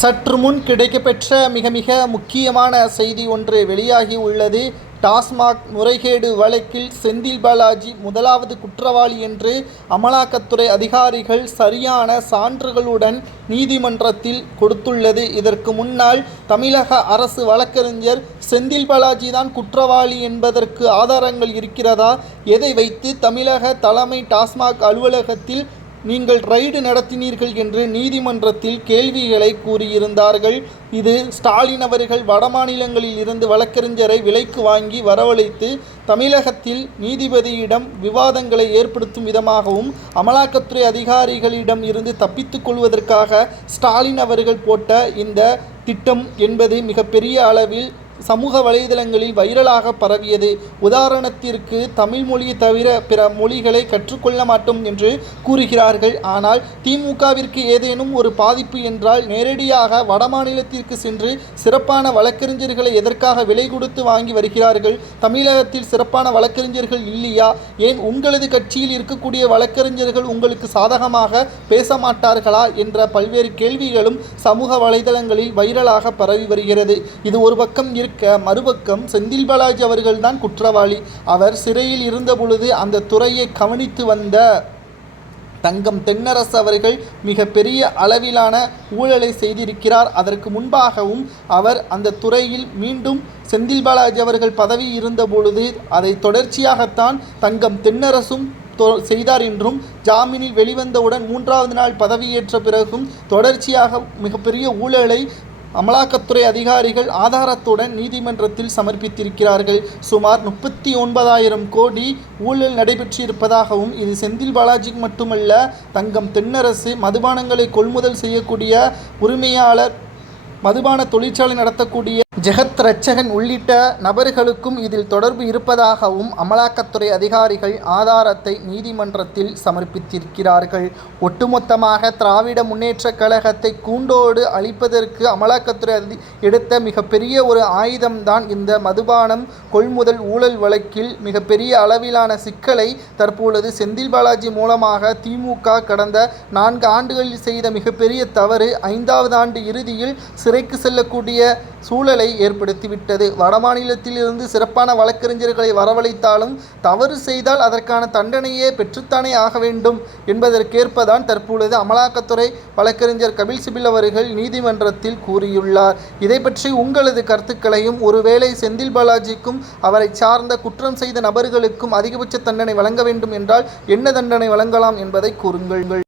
சற்று முன் கிடைக்கப்பெற்ற மிக மிக முக்கியமான செய்தி ஒன்று வெளியாகி உள்ளது. டாஸ்மாக் முறைகேடு வழக்கில் செந்தில் பாலாஜி முதலாவது குற்றவாளி என்று அமலாக்கத்துறை அதிகாரிகள் சரியான சான்றுகளுடன் நீதிமன்றத்தில் கொடுத்துள்ளது. இதற்கு முன்னால் தமிழக அரசு வழக்கறிஞர் செந்தில் பாலாஜி தான் குற்றவாளி என்பதற்கு ஆதாரங்கள் இருக்கிறதா, எதை வைத்து தமிழக தலைமை டாஸ்மாக் அலுவலகத்தில் நீங்கள் ரைடு நடத்தினீர்கள் என்று நீதிமன்றத்தில் கேள்விகளை கூறியிருந்தார்கள். இது ஸ்டாலின் அவர்கள் வடமாநிலங்களில் இருந்து வழக்கறிஞரை விலைக்கு வாங்கி வரவழைத்து தமிழகத்தில் நீதிபதியிடம் விவாதங்களை ஏற்படுத்தும் விதமாகவும் அமலாக்கத்துறை அதிகாரிகளிடம் இருந்து தப்பித்துக் கொள்வதற்காக ஸ்டாலின் அவர்கள் போட்ட இந்த திட்டம் என்பது மிகப்பெரிய அளவில் சமூக வலைதளங்களில் வைரலாக பரவியது. உதாரணத்திற்கு தமிழ் மொழியை தவிர பிற மொழிகளை கற்றுக்கொள்ள மாட்டோம் என்று கூறுகிறார்கள். ஆனால் திமுகவிற்கு ஏதேனும் ஒரு பாதிப்பு என்றால் நேரடியாக வடமாநிலத்திற்கு சென்று சிறப்பான வழக்கறிஞர்களை எதற்காக விலை கொடுத்து வாங்கி வருகிறார்கள்? தமிழகத்தில் சிறப்பான வழக்கறிஞர்கள் இல்லையா? ஏன் உங்களது கட்சியில் இருக்கக்கூடிய வழக்கறிஞர்கள் உங்களுக்கு சாதகமாக பேச மாட்டார்களா என்ற பல்வேறு கேள்விகளும் சமூக வலைதளங்களில் வைரலாக பரவி வருகிறது. இது ஒரு பக்கம் மறுபக்கம் செந்தில் பாலாஜி அவர்கள்தான் குற்றவாளி. அவர் சிறையில் இருந்த பொழுது அந்த துறையை கவனித்து வந்த தங்கம் தென்னரசு அவர்கள் மிக பெரிய அளவிலான ஊழலை செய்திருக்கிறார். அதற்கு முன்பாகவும் அவர் அந்த துறையில் மீண்டும் செந்தில் பாலாஜி அவர்கள் பதவி இருந்த பொழுது அதை தொடர்ச்சியாகத்தான் தங்கம் தென்னரசும் செய்தார் என்றும், ஜாமீனில் வெளிவந்தவுடன் 3வது நாள் பதவியேற்ற பிறகும் தொடர்ச்சியாக மிகப்பெரிய ஊழலை அமலாக்கத்துறை அதிகாரிகள் ஆதாரத்துடன் நீதிமன்றத்தில் சமர்ப்பித்திருக்கிறார்கள். சுமார் 39,000 கோடி ஊழல் நடைபெற்றிருப்பதாகவும், இது செந்தில் பாலாஜிக்கு மட்டுமல்ல, தங்கம் தென்னரசு மதுபானங்களை கொள்முதல் செய்யக்கூடிய உரிமையாளர், மதுபான தொழிற்சாலை நடத்தக்கூடிய ஜெகத் ரட்சகன் உள்ளிட்ட நபர்களுக்கும் இதில் தொடர்பு இருப்பதாகவும் அமலாக்கத்துறை அதிகாரிகள் ஆதாரத்தை நீதிமன்றத்தில் சமர்ப்பித்திருக்கிறார்கள். ஒட்டுமொத்தமாக திராவிட முன்னேற்றக் கழகத்தை கூண்டோடு அழிப்பதற்கு அமலாக்கத்துறை எடுத்த மிகப்பெரிய ஒரு ஆயுதம்தான் இந்த மதுபானம் கொள்முதல் ஊழல் வழக்கில் மிகப்பெரிய அளவிலான சிக்கலை தற்பொழுது செந்தில் பாலாஜி மூலமாக திமுக கடந்த 4 ஆண்டுகளில் செய்த மிகப்பெரிய தவறு 5வது ஆண்டு இறுதியில் சிறைக்கு செல்லக்கூடிய சூழலை ஏற்படுத்திவிட்டது. வடமாநிலத்திலிருந்து சிறப்பான வழக்கறிஞர்களை வரவழைத்தாலும் தவறு செய்தால் அதற்கான தண்டனையே பெற்றுத்தானே ஆக வேண்டும் என்பதற்கேற்பதான் தற்பொழுது அமலாக்கத்துறை வழக்கறிஞர் கபில் சிபில் அவர்கள் நீதிமன்றத்தில் கூறியுள்ளார். இதை பற்றி உங்களது கருத்துக்களையும், ஒருவேளை செந்தில் பாலாஜிக்கும் அவரை சார்ந்த குற்றம் செய்த நபர்களுக்கும் அதிகபட்ச தண்டனை வழங்க வேண்டும் என்றால் என்ன தண்டனை வழங்கலாம் என்பதை கூறுங்கள்.